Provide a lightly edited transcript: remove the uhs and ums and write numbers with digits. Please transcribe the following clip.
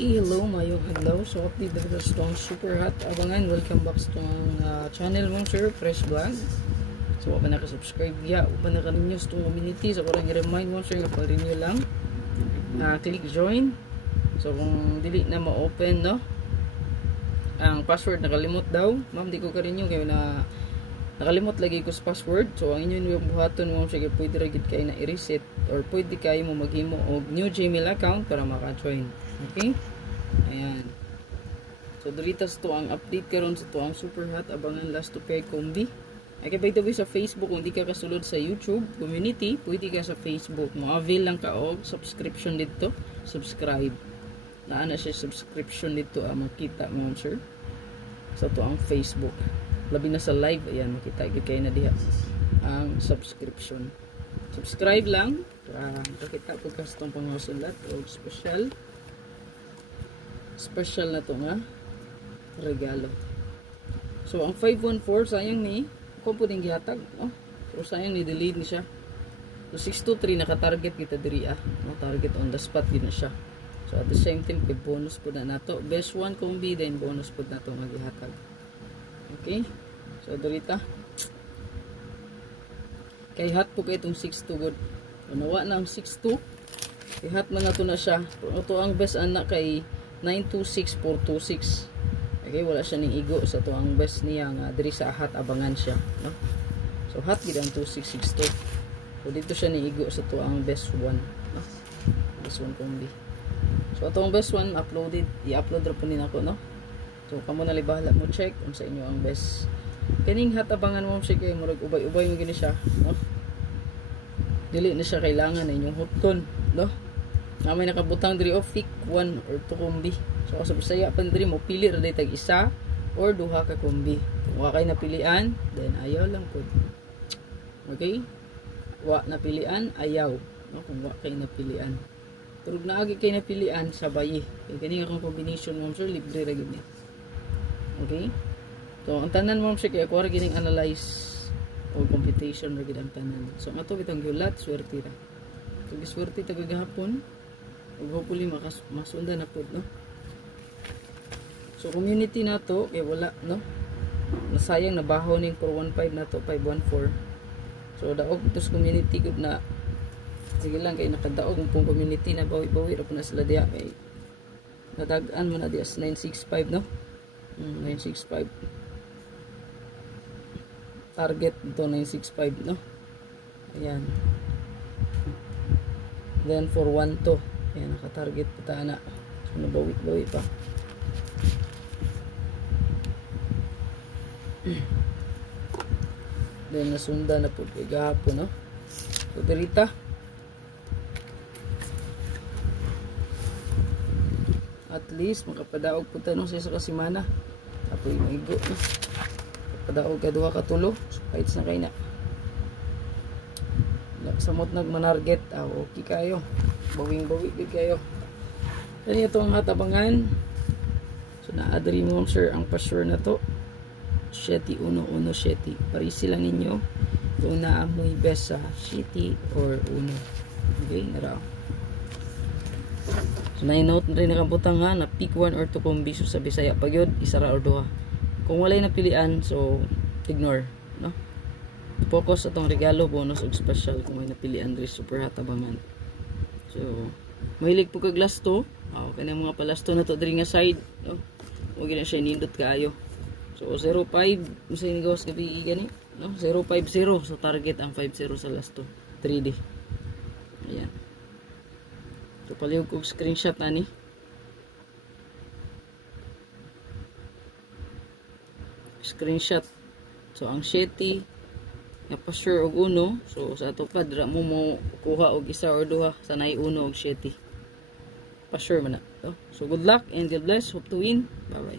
Hello, mayong adlaw. So, update dito sa itong super hot. Abangan, welcome back sa itong channel mong sir, Fresh Vlog. So, wala naka-subscribe ya, wala naka-renew sa itong community. So, kurang i-remind mo sir, pa-renew lang. Click join. So, kung dili na ma-open, no? Ang password nakalimot daw. Ma'am, di ko ka-renew kayo na nakalimot lagi ko sa password. So, ang inyo yung buhaton mo, sige, pwede ragid kayo na i-reset or pwede kayo mo maghimo og new Gmail account para maka-join. Okay? Ayan. So, dalitas to ang update karon sa to ang super hot. Abangan last to pair combi. Okay, by the way, sa Facebook, kung di ka kasulod sa YouTube community, pwede ka sa Facebook. Mo-avail lang ka og subscription dito. Subscribe. Naana siya subscription dito. Makita mo, sir. Sa to ang Facebook. Labi na sa live. Ayan, makita kayo na diha ang subscription. Subscribe lang. Pakita po ka sa itong pangasulat o special na to nga regalo. So ang 514 sayang ni kung pwedeng gihatag, no? So sayang ni delete ni siya. So 623 naka-target kita diri no, target on the spot gid na siya. So at the same time kay bonus pud na nato, best one combi then bonus pud nato nga gihatag. Okay? So diri ta. Kay hot po kay itong 6-2 good. Nawa na ang 6-2. Kay hot na to na siya. Ito ang best anak kay 926426. Okay, wala siya ning igo sa to ang best niya nga diri sa hot abangan siya, no? So hot gid ang 2662. So dito siya ning igo sa to ang best one, no? Best one combi. So atong best one uploaded, i-upload ra po ni nako, no? So kamo na libahala mo check kung sa inyo ang best. Kaning hot abangan mo siya kay murag ubay-ubay mo gini siya, no? Dili na siya kailangan na inyong hotkon, no? Na may nakabutang diri of pick 1 or 2 kombi. So sa Bisaya pa diri mo pili ra day tag isa or duha ka kombi. Kung wa kay napilian, then ayaw lang pud. Okay? Wa napilian, ayaw, no? Kung wa kay napilian. Pero naagi kay napilian, sabay. Kay kani akong combination mo sir libre ra gid ni. Okay? So ang tanan mo sir kay ako ra gining analyze o computation ra gid ang tanan. So ato bitang gulat, swerte ra. So giswerte ta gagahapon. Hopefully masundan na po, no? So community na to kay wala, no? Nasayang na baho ning 415 na to 514. So daog ito sa community gud na sige lang kay nakadaog ang community na bawi-bawi ra po na sila diha kay nadagan mo na diha 965, no? 965 target ito 965, no? Ayan. Then 412 ayan, naka-target pa na. So, nabawi-bawi pa. Then, nasunda na po kay gahapon, no? So, dirita. At least, makapadaog po tanong sa kasimana. Apoy, maigo, no? Makapadaog ka, duha ka tulo. So, kahit na kayo na. Samot nagmanarget. Okay kayo. Bawing-bawi din kayo. Kani ito ang hatabangan. So na-adri mo sir ang password na to. 7117. Parisi lang ninyo kung naamoy best sa 7 or 1. Okay, naraw. So na-note na rin nakabutang nga na pick 1 or 2 kombi. So sa Bisaya pag yun, isa ra or duha. Kung walay napilian, so ignore, no? Focus sa itong regalo, bonus o special kung may napilian rin super hatabangan. So, mahilig po kag last to. Kanang mga palas to na to diri nga side, no? Huwag na siya nindot kaayo. So, 05, sa inigawas gabi gani, no? 050, so target ang 50 sa last to. 3D. Ayan. So, palihog kong screenshot na ni. Screenshot. So, ang 7 nga pa-sure og 1, so sa ato pa dira mo kuha og isa or duha sa nay 1 og 7 pa-sure man na, so good luck and God bless, hope to win, bye bye.